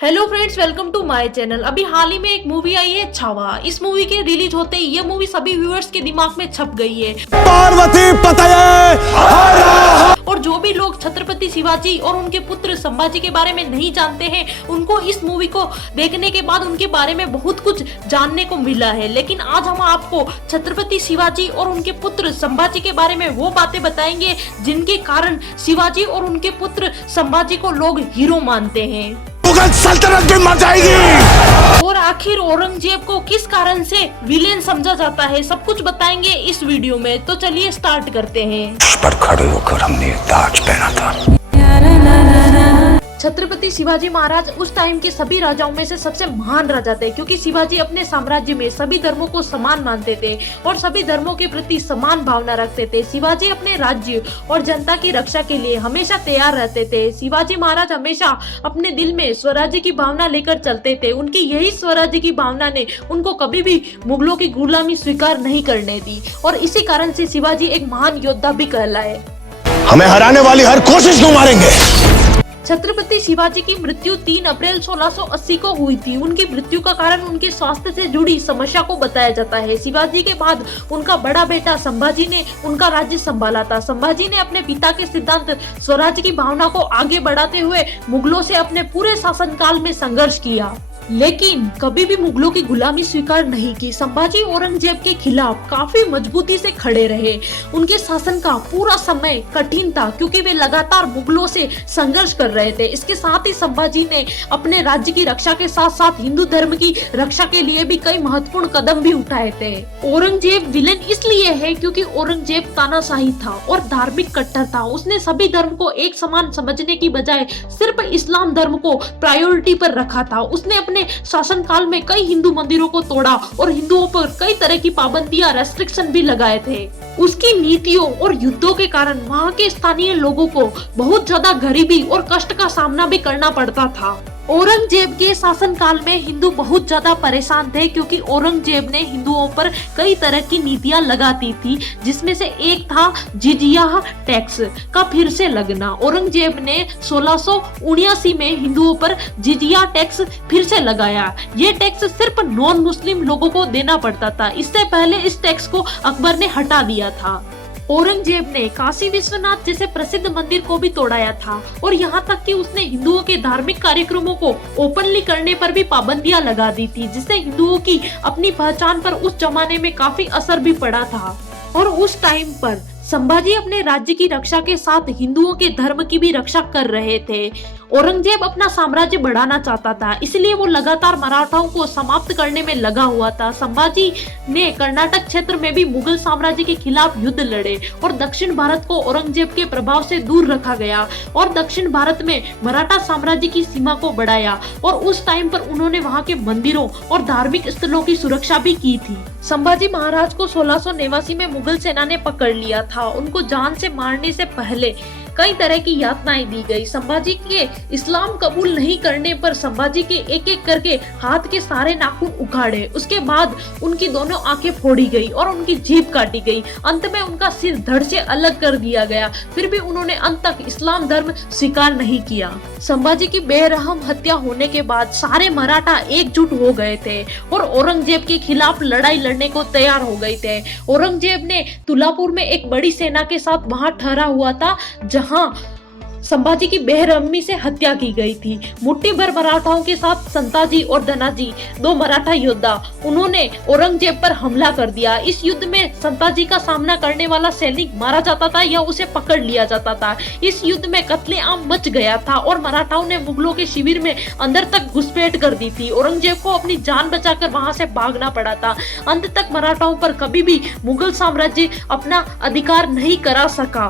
Hello friends, welcome to my channel. अभी हाल ही में एक मूवी आई है छावा। इस मूवी के रिलीज होते ही ये मूवी सभी व्यूअर्स के दिमाग में छप गई है। पार्वती और जो भी लोग छत्रपति शिवाजी और उनके पुत्र संभाजी के बारे में नहीं जानते हैं, उनको इस मूवी को देखने के बाद उनके बारे में बहुत कुछ जानने को मिला है। लेकिन आज हम आपको छत्रपति शिवाजी और उनके पुत्र संभाजी के बारे में वो बातें बताएंगे जिनके कारण शिवाजी और उनके पुत्र संभाजी को लोग हीरो मानते हैं। मुगल सल्तनत भी मर जाएगी। और आखिर औरंगजेब को किस कारण से विलेन समझा जाता है, सब कुछ बताएंगे इस वीडियो में। तो चलिए स्टार्ट करते हैं। पर खड़े होकर हमने ताज पहना था। छत्रपति शिवाजी महाराज उस टाइम के सभी राजाओं में से सबसे महान राजा थे, क्योंकि शिवाजी अपने साम्राज्य में सभी धर्मों को समान मानते थे और सभी धर्मों के प्रति समान भावना रखते थे। शिवाजी अपने राज्य और जनता की रक्षा के लिए हमेशा तैयार रहते थे। शिवाजी महाराज हमेशा अपने दिल में स्वराज्य की भावना लेकर चलते थे। उनकी यही स्वराज्य की भावना ने उनको कभी भी मुगलों की गुलामी स्वीकार नहीं करने दी और इसी कारण से शिवाजी एक महान योद्धा भी कहलाए। हमें हराने वाली हर कोशिश को मारेंगे। छत्रपति शिवाजी की मृत्यु 3 अप्रैल 1680 को हुई थी। उनकी मृत्यु का कारण उनके स्वास्थ्य से जुड़ी समस्या को बताया जाता है। शिवाजी के बाद उनका बड़ा बेटा संभाजी ने उनका राज्य संभाला था। संभाजी ने अपने पिता के सिद्धांत स्वराज्य की भावना को आगे बढ़ाते हुए मुगलों से अपने पूरे शासनकाल में संघर्ष किया, लेकिन कभी भी मुगलों की गुलामी स्वीकार नहीं की। संभाजी औरंगजेब के खिलाफ काफी मजबूती से खड़े रहे। उनके शासन का पूरा समय कठिन था, क्योंकि वे लगातार मुगलों से संघर्ष कर रहे थे। इसके साथ ही संभाजी ने अपने राज्य की रक्षा के साथ साथ हिंदू धर्म की रक्षा के लिए भी कई महत्वपूर्ण कदम भी उठाए थे। औरंगजेब विलेन इसलिए है क्योंकि औरंगजेब तानाशाही था और धार्मिक कट्टर था। उसने सभी धर्म को एक समान समझने की बजाय सिर्फ इस्लाम धर्म को प्रायोरिटी पर रखा था। उसने अपने शासनकाल में कई हिंदू मंदिरों को तोड़ा और हिंदुओं पर कई तरह की पाबंदियां, रेस्ट्रिक्शन भी लगाए थे। उसकी नीतियों और युद्धों के कारण वहां के स्थानीय लोगों को बहुत ज्यादा गरीबी और कष्ट का सामना भी करना पड़ता था। औरंगजेब के शासनकाल में हिंदू बहुत ज्यादा परेशान थे, क्योंकि औरंगजेब ने हिंदुओं पर कई तरह की नीतियां लगाती थी, जिसमें से एक था जिजिया टैक्स का फिर से लगना। औरंगजेब ने 1679 में हिंदुओं पर जिजिया टैक्स फिर से लगाया। ये टैक्स सिर्फ नॉन मुस्लिम लोगों को देना पड़ता था। इससे पहले इस टैक्स को अकबर ने हटा दिया था। औरंगजेब ने काशी विश्वनाथ जैसे प्रसिद्ध मंदिर को भी तोड़ाया था और यहाँ तक कि उसने हिंदुओं के धार्मिक कार्यक्रमों को ओपनली करने पर भी पाबंदियां लगा दी थी, जिससे हिंदुओं की अपनी पहचान पर उस जमाने में काफी असर भी पड़ा था। और उस टाइम पर संभाजी अपने राज्य की रक्षा के साथ हिंदुओं के धर्म की भी रक्षा कर रहे थे। औरंगजेब अपना साम्राज्य बढ़ाना चाहता था, इसलिए वो लगातार मराठाओं को समाप्त करने में लगा हुआ था। संभाजी ने कर्नाटक क्षेत्र में भी मुगल साम्राज्य के खिलाफ युद्ध लड़े और दक्षिण भारत को औरंगजेब के प्रभाव से दूर रखा गया और दक्षिण भारत में मराठा साम्राज्य की सीमा को बढ़ाया। और उस टाइम पर उन्होंने वहां के मंदिरों और धार्मिक स्थलों की सुरक्षा भी की थी। संभाजी महाराज को 1689 में मुगल सेना ने पकड़ लिया था। उनको जान से मारने से पहले कई तरह की यातनाएं दी गई। संभाजी के इस्लाम कबूल नहीं करने पर संभाजी के एक एक करके हाथ के सारे नाखून उखाड़े। उसके बाद उनकी दोनों आंखें फोड़ी गई और उनकी जीभ काटी गई। अंत में उनका सिर धड़ से अलग कर दिया गया। फिर भी उन्होंने अंत तक इस्लाम धर्म स्वीकार नहीं किया। संभाजी की बेरहम हत्या होने के बाद सारे मराठा एकजुट हो गए थे और औरंगजेब के खिलाफ लड़ाई लड़ने को तैयार हो गए थे। औरंगजेब ने तुलापुर में एक बड़ी सेना के साथ वहां ठहरा हुआ था, जहां संभाजी की बेरहमी से हत्या की गई थी। मुट्ठी भर मराठाओं के साथ संताजी और धनाजी, 2 मराठा योद्धा, उन्होंने औरंगजेब पर हमला कर दिया। इस युद्ध में संताजी का सामना करने वाला सैनिक मारा जाता था या उसे पकड़ लिया जाता था। इस युद्ध में कत्लेआम मच गया था और मराठाओं ने मुगलों के शिविर में अंदर तक घुसपैठ कर दी थी। औरंगजेब को अपनी जान बचाकर वहां से भागना पड़ा था। अंत तक मराठाओं पर कभी भी मुगल साम्राज्य अपना अधिकार नहीं करा सका।